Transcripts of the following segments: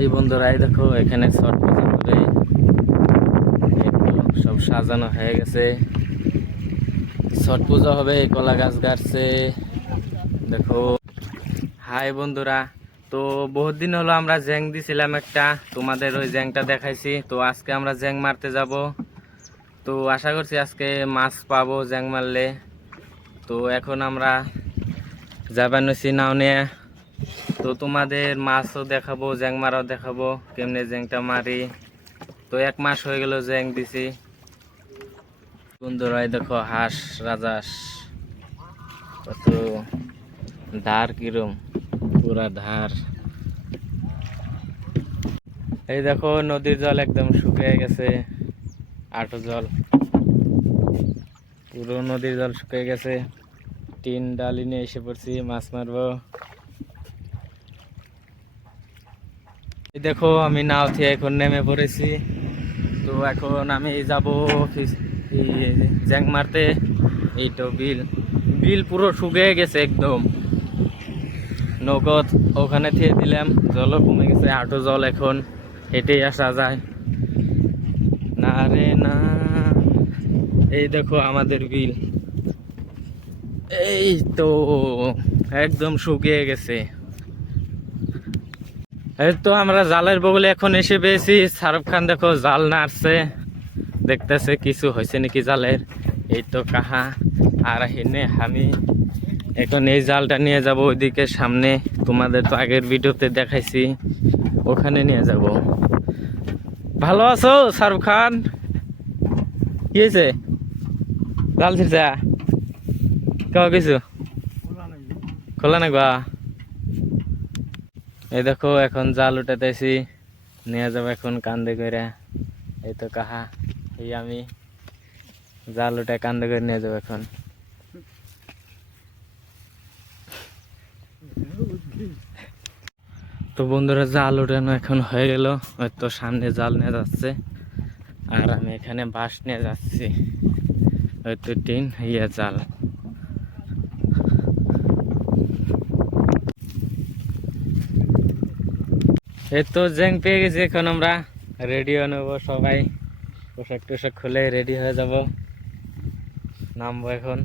এই বন্ধুরা, এই দেখো এখানে ছট পূজা করে সব সাজানো হয়ে গেছে। ছট পূজা হবে, কলা গাছ গাড়ছে দেখো। হাই বন্ধুরা, তো বহুত দিন হলো আমরা জ্যাং দিছিলাম একটা, তোমাদের ওই জ্যাংটা দেখাইছি। তো আজকে আমরা জ্যাং মারতে যাব। তো আশা করছি আজকে মাছ পাবো জ্যাং মারলে। তো এখন আমরা যাবানোছি নাও নিয়ে। তো তোমাদের মাছও দেখাবো, জ্যাং মারাও দেখাবো কেমনে জ্যাংটা মারি। তো 1 মাস হয়ে গেল জ্যাং দিছি। বন্ধুরা দেখো হাঁস রাজহাঁস, কত ধার, কিরম পুরা ধার। এই দেখো নদীর জল একদম শুকিয়ে গেছে, আটো জল, পুরো নদীর জল শুকিয়ে গেছে। টিন ডালি নিয়ে এসে পড়ছি মাছ মারবো। এই দেখো আমি নাও থেকে এখন নেমে পড়েছি। তো এখন আমি যাব জ্যাং মারতে। এই তো বিল বিল পুরো শুকিয়ে গেছে একদম। নগদ ওখানে থেকে দিলাম, জলও কমে গেছে, আটো জল, এখন হেঁটেই আসা যায় না রে না। এই দেখো আমাদের বিল, এই তো একদম শুকিয়ে গেছে। এই তো আমরা জালের বগলে এখন এসে পেয়েছি। শাহরুখ খান দেখো জাল নাড়ছে, দেখতেছে কিছু হয়েছে নাকি জালের। এই তো কাহা আর হেনে আমি এখন এই জালটা নিয়ে যাব ওইদিকে সামনে, তোমাদের তো আগের ভিডিওতে দেখাইছি, ওখানে নিয়ে যাব। ভালো আছো শাহরুখ খান? কি হয়েছে? জাল ছিড়ছে কেউ কিছু খোলা না গা? এই দেখো এখন জাল উঠাতেছি, নিয়ে যাবো এখন কান্দে করে। এই তো কাহা, এই আমি জাল উঠে কান্দে করে নিয়ে যাবো এখন। তো বন্ধুরা জাল উঠানো এখন হয়ে গেল, হয়তো সামনে জাল নিয়ে যাচ্ছে আর আমি এখানে বাঁশ নিয়ে যাচ্ছি, হয়তো টিন জাল। এই তো জ্যাং পেয়ে গেছি, এখন আমরা রেডি হয়ে নেবো সবাই, পোশাক টোশাক খুলে রেডি হয়ে যাব, নামবো এখন।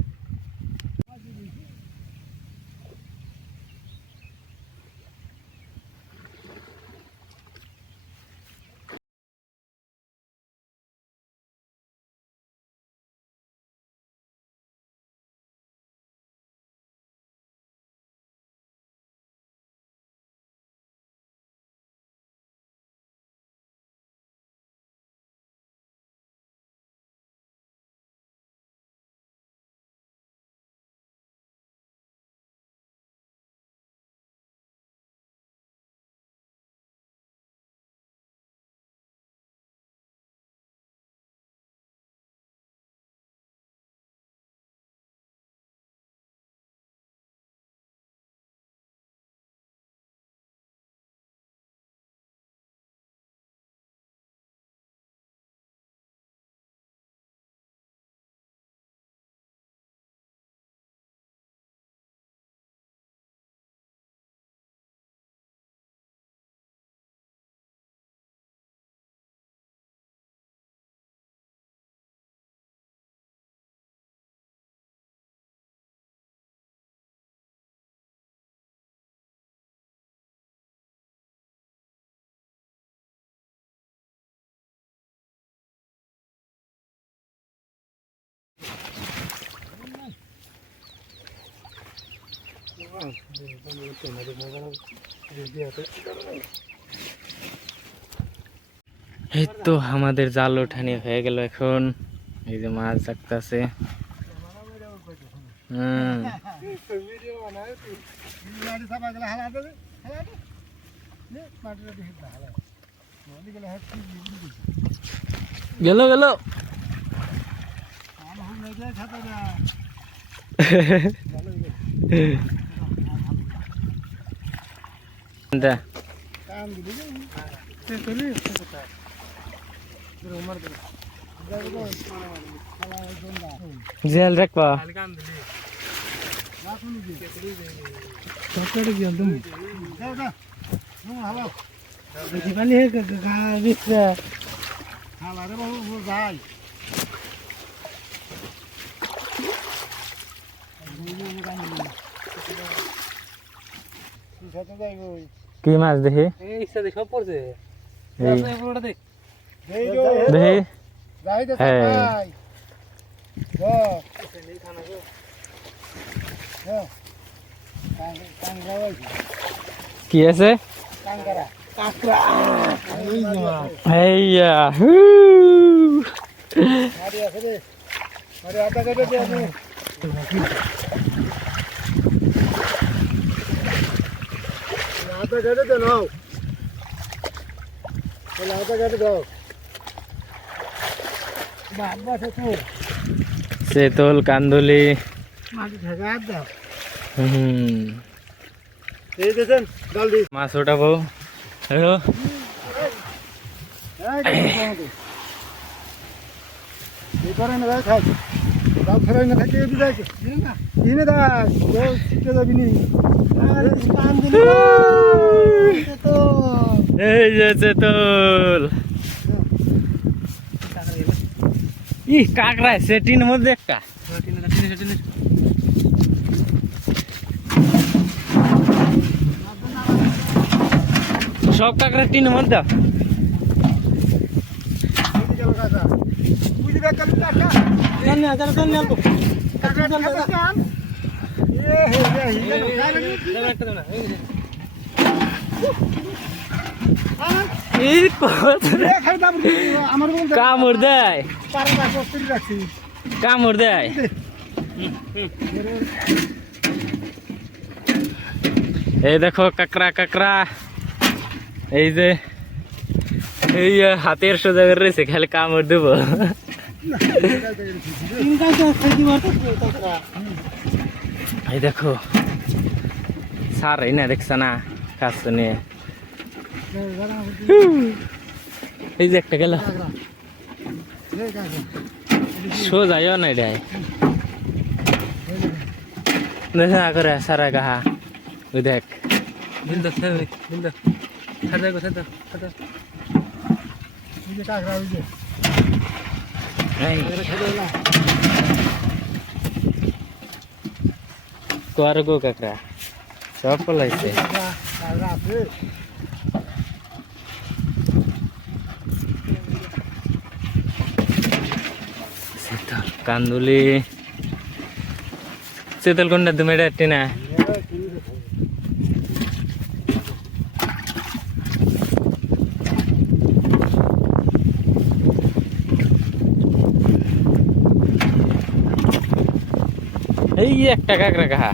এই তো আমাদের জাল ওঠানি হয়ে গেল এখন, এই যে মাছ থাকতেছে। গেল গেল জেল রাখবা জীবানি গা বিছরা হালারে বাবু যাই কি মাছ দেখি এই ইচ্ছা দেখ সব পড়ছে এই পুরোটা দেখ দেখি যাই দে হ্যাঁ। ভাই গো এই খানা গো হ্যাঁ কাঙ্গা হইছে কি আছে কাঙ্গারা কাকড়া এই মাছ হেইয়া মারি আছে রে মারি আটা কেটে দে আমি আটা কেটে দে নাও তাহলে আটা কেটে দাও বাবা তো সেতল কান্দুলি মাটি ঢাকা দাও হুম এই দেখেন জলদি মাছ উঠাবো হ্যালো এই করে না ভাই খাই দাও ফেরাই না থাকে এদি যাই না ইনে দা কেউ শিখতে যাবি নি আরে কান দিল তো এই যে সেতল ই কাকড়া সেটির মধ্যে একটা সব কাকড়া টিনের মধ্যে কামড় দেয় কামড় দেয় এই দেখো কাকড়া কাকড়া এই যে এই হাতের সোজা করে রয়েছে খালি কামড় দেবো এই দেখো সার এই না দেখছ না কাজ নিয়ে এই যে একটা গেল সোজাইও নাই রে দেখ না করে সারা গাহা ওই দেখ কোয়ার গো কাকড়া সব পলাইছে কান্দুলি সেতল কোনটা তুমি এটা না এই একটা কাকড়া কাহা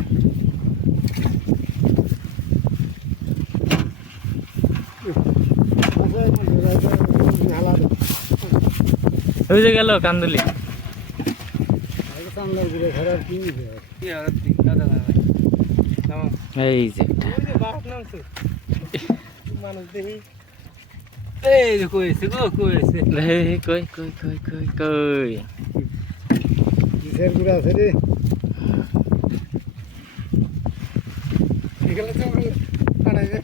ওই যে গেল কান্দুলি এই যে মানুষ দেখি কই কই কই কই কই কই কিসের গুড়া আছে রে এগুলো তো পাড়াই যায়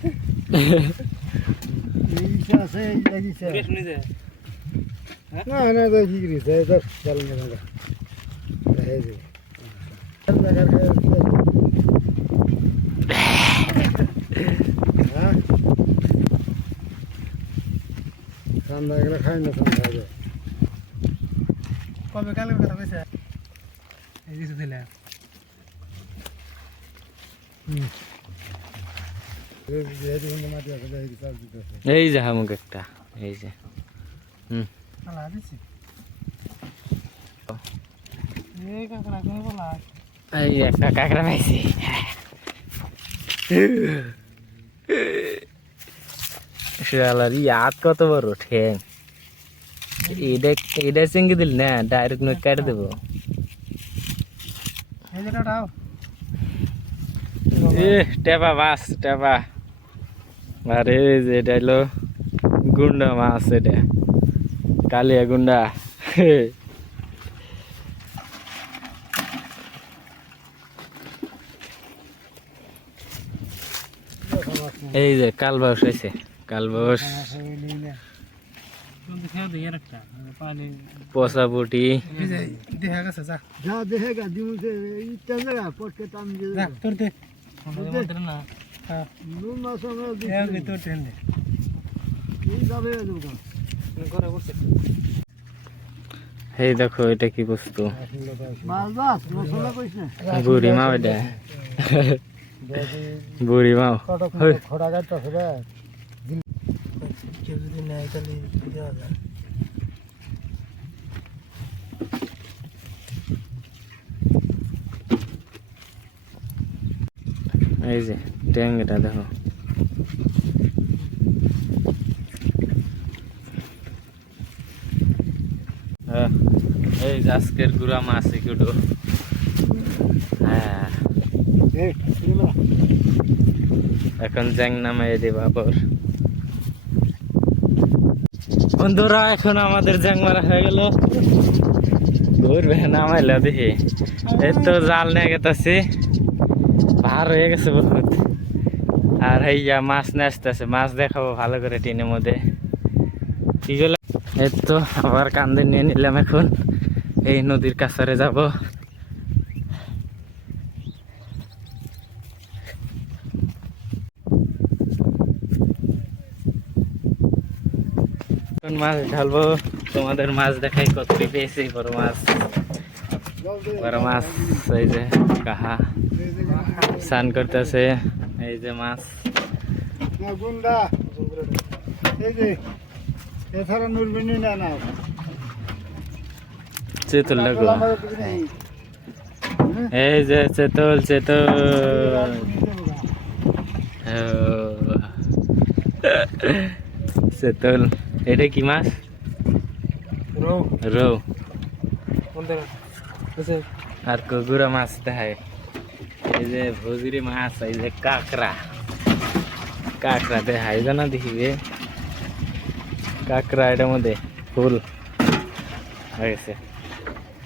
এই আছে এই লাগিছে না না তো কি করিস এই তো চল না না এই যে হ্যাঁ ঠান্ডা গেলে খাই না ঠান্ডা হবে কবে কালে কথা কইছে এই কিছু দিলে এই যে হামুক একটা এই যে এই একটা কাঁকড়া পাইছি শালার ইয়াদ কত বড় ঠ্যাং এটা চিংড়ি দিল না ডাইরেক্ট নয় কেটে দেবো টেপা মাছ টেপা আরে এটা হলো গুন্ডা মাছ এটা কালিয়া গুন্ডা এই যে কালবাউস আছে কালবোস, পচা পুটি, যা দেখেগা দিমুছে ইচ্ছা জায়গা পটকে টান দিয়ে নুন মাছ আমরা যাবে এই দেখো এটা কি বস্তু, মাছ বাস মশলা কইছ না বুড়ি মাও এটা, বুড়ি মাও খড়া গাড়টা ফেরে এই যে ট্যাংটা দেখো, এই যে আজকের গুড়া মাছ এগুলো। হ্যাঁ এখন জ্যাং নামাই দেব আবার। বন্ধুরা এখন আমাদের জ্যাং মারা হয়ে গেল, ঘুরবে নামাইলো দেখি। এই তো জাল নিয়ে গেতেছি, ভার হয়ে গেছে বহুত। আর হইয়া মাছ নিয়ে আসতেছে, মাছ দেখাবো ভালো করে টিনের মধ্যে। কি গেল, এই তো আবার কান্দে নিয়ে নিলাম, এখন এই নদীর কাছারে যাব। মাছ ঢালবো, তোমাদের মাছ দেখাই কতটি পেয়েছি। বড় মাছ, বড় মাছ, এই যে কাহা স্নান করতেছে, এই যে মাছ গুন্ডা এই যে এছাড়া নুরবিনি না না চেতুল লাগো, এই যে চেতুল চেতুল, চেতুল। এটা কি মাছ? রৌ। আর গুড়া মাছ দেখায়, এই যে ভুজরি মাছ, এই যে কাঁকড়া, কাঁকড়া দেখায় জানা দেখিবে, কাঁকড়া এটার মধ্যে ফুল হয়ে গেছে।